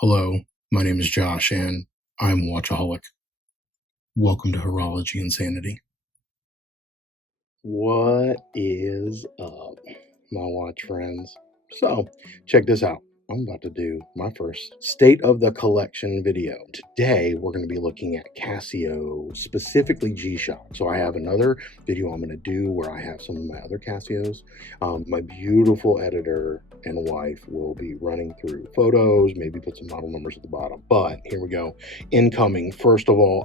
Hello, my name is Josh, and I'm Watchaholic. Welcome to Horology Insanity. What is up, my watch friends? So, check this out. I'm about to do my first State of the Collection video. Today, we're going to be looking at Casio, specifically G-Shock. So I have another video I'm going to do where I have some of my other Casios. My beautiful editor and wife will be running through photos, maybe put some model numbers at the bottom. But here we go. Incoming, first of all,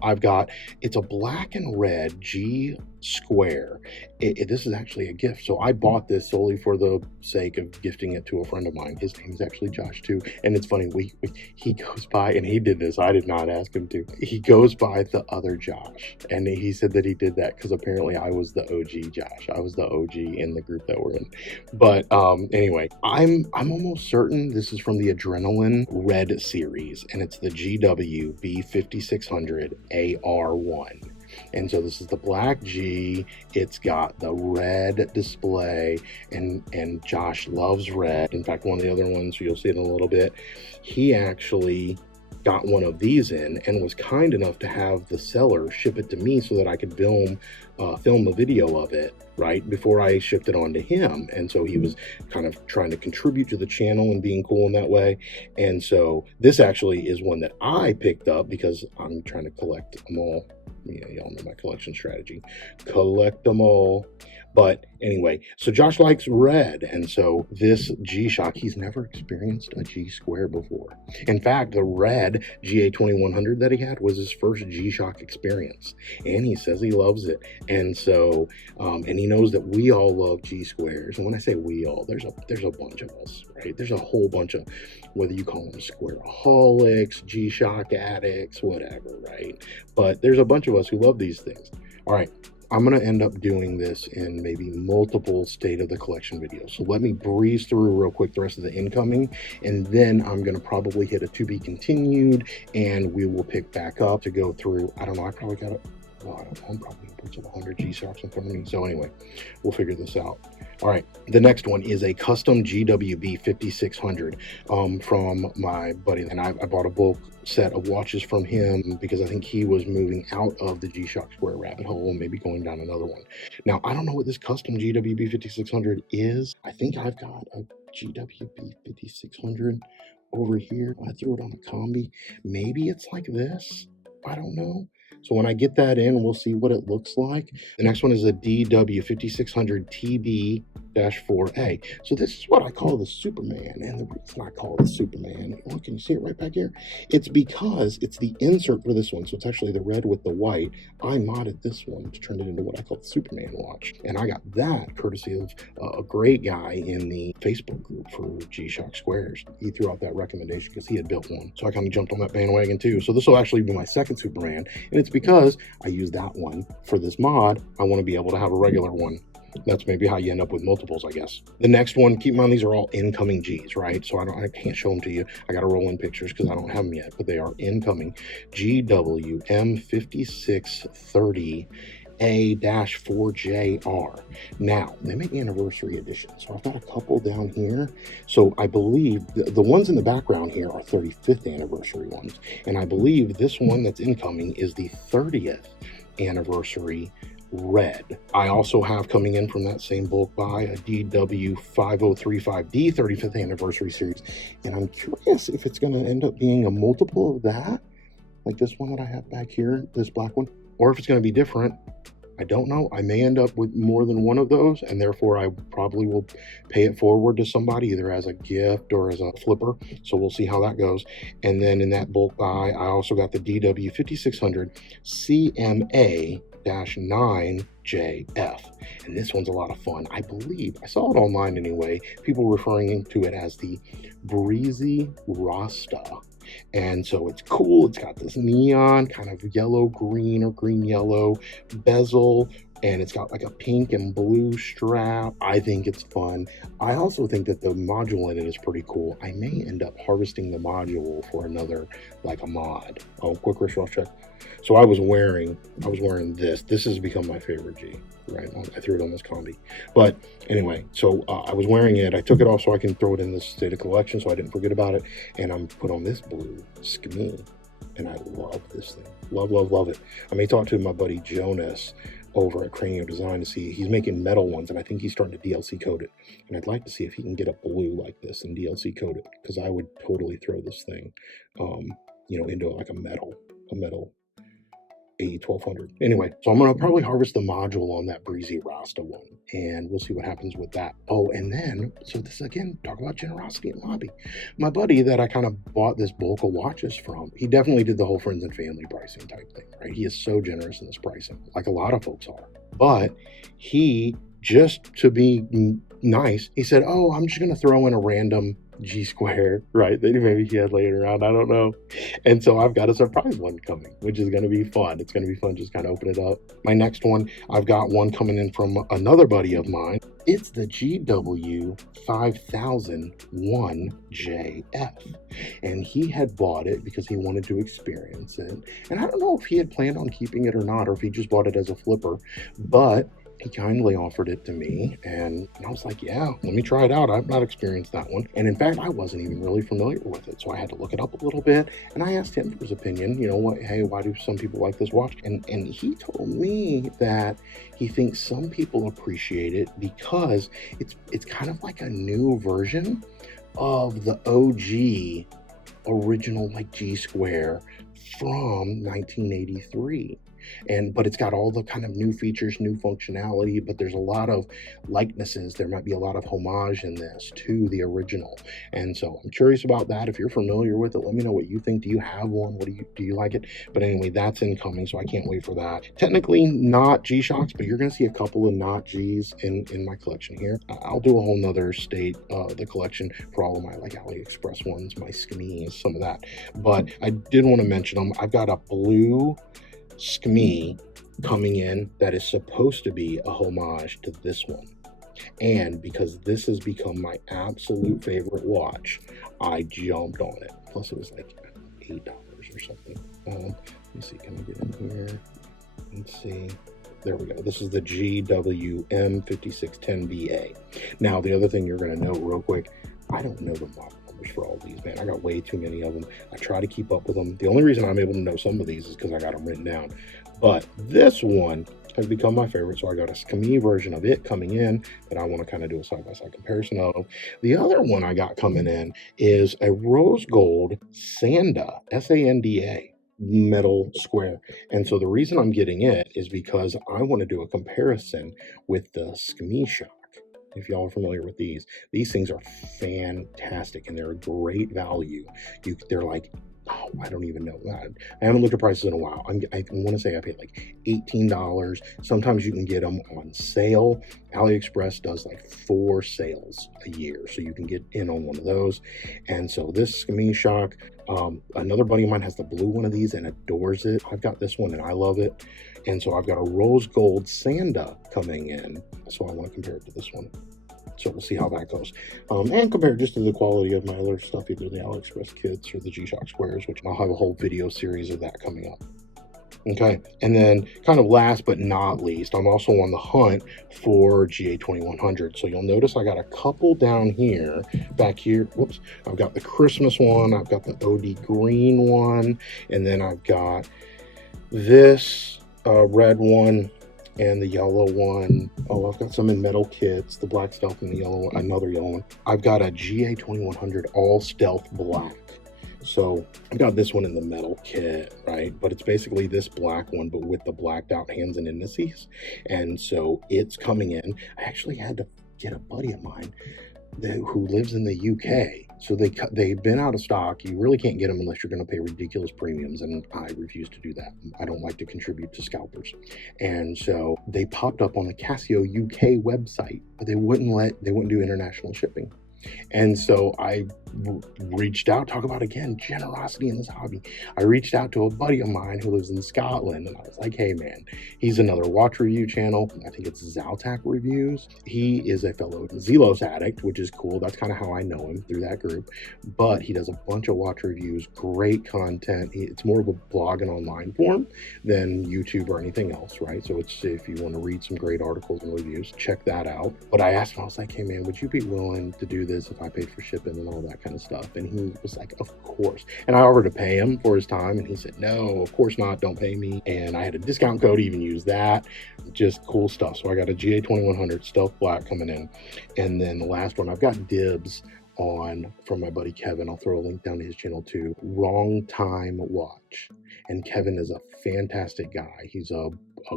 it's a black and red G square. This is actually a gift. So I bought this solely for the sake of gifting it to a friend of mine. His name is actually Josh too. And it's funny, he goes by, and he did this. I did not ask him to. He goes by the other Josh. And he said that he did that because apparently I was the OG Josh. I was the OG in the group that we're in. But anyway, I'm almost certain this is from the Adrenaline Red series, and it's the GW B5600 AR1. And so this is the black G. It's got the red display, and Josh loves red. In fact, one of the other ones, you'll see it in a little bit, he actually got one of these in and was kind enough to have the seller ship it to me so that I could film a video of it right before I shipped it on to him. And so he was kind of trying to contribute to the channel and being cool in that way. And so this actually is one that I picked up because I'm trying to collect them all. Yeah, y'all know my collection strategy. Collect them all. But anyway, so Josh likes red, and so this G-Shock, he's never experienced a G square before. In fact, the red GA2100 that he had was his first G-Shock experience, and he says he loves it. And so, and he knows that we all love G squares. And when I say we all, there's a bunch of us, right? There's a whole bunch of, whether you call them squareaholics, G-Shock addicts, whatever, right? But there's a bunch of us who love these things. All right. I'm going to end up doing this in maybe multiple State of the Collection videos. So let me breeze through real quick the rest of the incoming, and then I'm going to probably hit a to be continued, and we will pick back up to go through. I don't know. I probably got I don't know. I'm probably going to put 100 G-Shocks in front of me. So anyway, we'll figure this out. All right. The next one is a custom GWB 5600 from my buddy. And I bought a bulk set of watches from him because I think he was moving out of the G-Shock Square rabbit hole and maybe going down another one. Now, I don't know what this custom GWB 5600 is. I think I've got a GWB 5600 over here. I threw it on the combi. Maybe it's like this. I don't know. So when I get that in, we'll see what it looks like. The next one is a DW5600 TB-4A. So this is what I call the Superman. And the reason I call it the Superman, oh, can you see it right back here? It's because it's the insert for this one. So it's actually the red with the white. I modded this one to turn it into what I call the Superman watch. And I got that courtesy of a great guy in the Facebook group for G-Shock Squares. He threw out that recommendation because he had built one. So I kind of jumped on that bandwagon too. So this will actually be my second Superman. And it's because I use that one for this mod. I want to be able to have a regular one. That's maybe how you end up with multiples, I guess. The next one, keep in mind these are all incoming G's, right? So I can't show them to you. I got to roll in pictures because I don't have them yet, but they are incoming. GWM 5630 A-4JR. Now, they make anniversary editions. So I've got a couple down here. So I believe the ones in the background here are 35th anniversary ones. And I believe this one that's incoming is the 30th anniversary red. I also have coming in from that same bulk buy a DW5035D 35th anniversary series. And I'm curious if it's going to end up being a multiple of that, like this one that I have back here, this black one, or if it's going to be different. I don't know. I may end up with more than one of those, and therefore I probably will pay it forward to somebody either as a gift or as a flipper. So we'll see how that goes. And then in that bulk buy, I also got the DW5600 CMA-9JF. And this one's a lot of fun. I believe, I saw it online anyway, people referring to it as the Breezy Rasta. And so it's cool. It's got this neon kind of yellow green or green yellow bezel, and it's got like a pink and blue strap. I think it's fun. I also think that the module in it is pretty cool. I may end up harvesting the module for another, like a mod. Oh, quick wrist watch check. So I was wearing this. This has become my favorite G, right? I threw it on this combi. But anyway, so I was wearing it. I took it off so I can throw it in this state of collection so I didn't forget about it. And I'm put on this blue Skimmy. And I love this thing. Love, love, love it. I may talk to my buddy Jonas over at Cranio Design to see, he's making metal ones, and I think he's starting to DLC coat it. And I'd like to see if he can get a blue like this and DLC coat it, because I would totally throw this thing, into like a metal A1200. Anyway, so I'm going to probably harvest the module on that Breezy Rasta one, and we'll see what happens with that. Oh, and then, so this again, talk about generosity in hobby. My buddy that I kind of bought this bulk of watches from, he definitely did the whole friends and family pricing type thing, right? He is so generous in this pricing, like a lot of folks are. But he, just to be nice, he said, oh, I'm just going to throw in a random G square, right? That maybe he had laying around, I don't know. And so I've got a surprise one coming, which is going to be fun. It's going to be fun just kind of open it up. My next one, I've got one coming in from another buddy of mine. It's the GW 5001JF. And he had bought it because he wanted to experience it. And I don't know if he had planned on keeping it or not, or if he just bought it as a flipper, but he kindly offered it to me, and I was like, yeah, let me try it out. I've not experienced that one. And in fact, I wasn't even really familiar with it. So I had to look it up a little bit, and I asked him for his opinion, hey, why do some people like this watch? And he told me that he thinks some people appreciate it because it's kind of like a new version of the OG original like G square from 1983. But it's got all the kind of new features, new functionality, but there's a lot of likenesses. There might be a lot of homage in this to the original. And so I'm curious about that. If you're familiar with it, let me know what you think. Do you have one? Do you like it? But anyway, that's incoming, so I can't wait for that. Technically not G-Shocks, but you're going to see a couple of not G's in my collection here. I'll do a whole nother state of the collection for all of my like AliExpress ones, my Skimmies, some of that. But I did want to mention them. I've got a blue Skimmy coming in that is supposed to be a homage to this one, and because this has become my absolute favorite watch, I jumped on it. Plus it was like $8 or something. Let me see, can I get in here? Let's see. There we go. This is the GWM5610BA. Now the other thing you're going to note real quick, I don't know the model numbers for all these, man. I got way too many of them. I try to keep up with them. The only reason I'm able to know some of these is because I got them written down. But this one has become my favorite, so I got a Skimmy version of it coming in that I want to kind of do a side-by-side comparison of. The other one I got coming in is a rose gold Sanda, S-A-N-D-A. Metal square. And so the reason I'm getting it is because I want to do a comparison with the Skimmy Shock. If y'all are familiar with these things are fantastic and they're a great value. They're like, oh, I don't even know that. I haven't looked at prices in a while. I want to say I paid like $18. Sometimes you can get them on sale. AliExpress does like 4 sales a year, so you can get in on one of those. And so this Skimmy Shock, another buddy of mine has the blue one of these and adores it. I've got this one and I love it. And so I've got a rose gold Sanda coming in, so I want to compare it to this one. So we'll see how that goes. And compare it just to the quality of my other stuff, either the AliExpress kits or the G-Shock squares, which I'll have a whole video series of that coming up. Okay, and then kind of last but not least, I'm also on the hunt for GA2100. So you'll notice I got a couple down here, back here. Whoops, I've got the Christmas one, I've got the OD green one, and then I've got this red one and the yellow one. Oh, I've got some in metal kits, the black stealth and the yellow one, another yellow one. I've got a GA2100 all stealth black. So I've got this one in the metal kit, right? But it's basically this black one, but with the blacked out hands and indices. And so it's coming in. I actually had to get a buddy of mine who lives in the UK. So they've been out of stock. You really can't get them unless you're going to pay ridiculous premiums, and I refuse to do that. I don't like to contribute to scalpers. And so they popped up on the Casio UK website, but they wouldn't do international shipping. And so I reached out, talk about again, generosity in this hobby. I reached out to a buddy of mine who lives in Scotland, and I was like, hey man, he's another watch review channel. I think it's Zaltac Reviews. He is a fellow Zelos addict, which is cool. That's kind of how I know him, through that group. But he does a bunch of watch reviews, great content. It's more of a blog and online form than YouTube or anything else, right? So it's, if you want to read some great articles and reviews, check that out. But I asked him, I was like, hey man, would you be willing to do this if I paid for shipping and all that kind of stuff? And he was like, of course. And I offered to pay him for his time, and he said, no, of course not, don't pay me. And I had a discount code to even use that. Just cool stuff. So I got a GA 2100 Stealth Black coming in. And then the last one, I've got dibs on from my buddy Kevin. I'll throw a link down to his channel too. Wrong Time Watch. And Kevin is a fantastic guy. He's a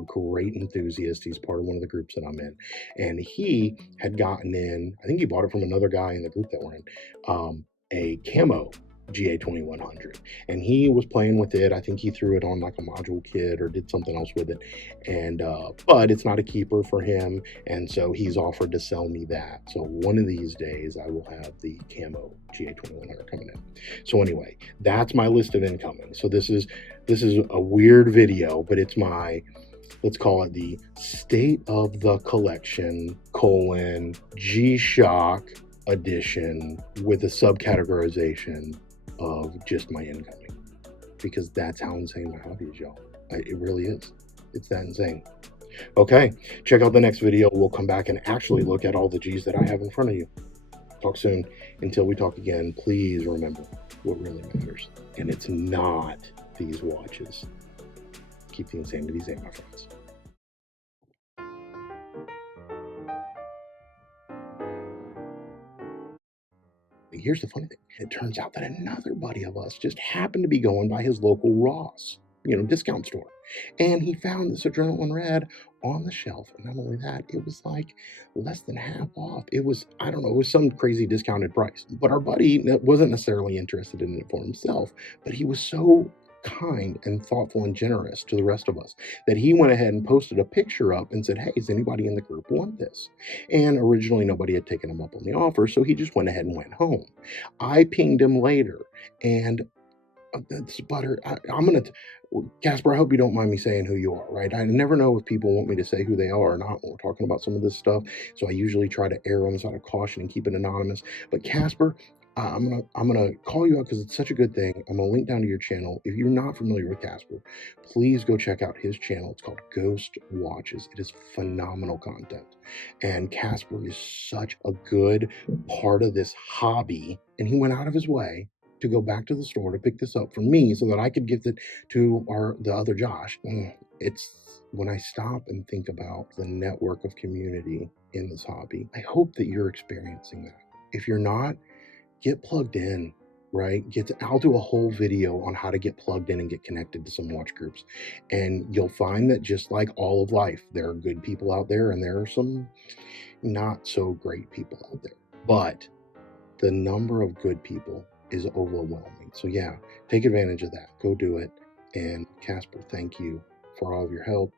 great enthusiast. He's part of one of the groups that I'm in. And he had gotten in, I think he bought it from another guy in the group that we're in, a Camo GA 2100, and he was playing with it. I think he threw it on like a module kit or did something else with it, and but it's not a keeper for him, and so he's offered to sell me that. So one of these days I will have the Camo GA 2100 coming in. So anyway, that's my list of incoming. So this is a weird video, but it's my, let's call it the state of the collection G-Shock edition with a subcategorization of just my incoming, because that's how insane my hobby is, y'all. It really is. It's that insane. Okay, check out the next video. We'll come back and actually look at all the G's that I have in front of you. Talk soon. Until we talk again, please remember what really matters, and it's not these watches. Keep the insanity sane, my friends. Here's the funny thing. It turns out that another buddy of us just happened to be going by his local Ross, discount store. And he found this Adrenaline Red on the shelf. And not only that, it was like less than half off. It was, I don't know, it was some crazy discounted price. But our buddy wasn't necessarily interested in it for himself, but he was so kind and thoughtful and generous to the rest of us that he went ahead and posted a picture up and said, hey, does anybody in the group want this? And originally nobody had taken him up on the offer, so he just went ahead and went home. I pinged him later, and that's butter. I'm gonna, Casper, I hope you don't mind me saying who you are, right? I never know if people want me to say who they are or not when we're talking about some of this stuff, so I usually try to err on the side of caution and keep it anonymous. But Casper, I'm gonna call you out because it's such a good thing. I'm gonna link down to your channel. If you're not familiar with Casper, please go check out his channel. It's called Ghost Watches. It is phenomenal content, and Casper is such a good part of this hobby, and he went out of his way to go back to the store to pick this up for me so that I could give it to the other Josh. It's when I stop and think about the network of community in this hobby, I hope that you're experiencing that. If you're not, get plugged in, right? I'll do a whole video on how to get plugged in and get connected to some watch groups. And you'll find that just like all of life, there are good people out there and there are some not so great people out there. But the number of good people is overwhelming. So yeah, take advantage of that. Go do it. And Casper, thank you for all of your help.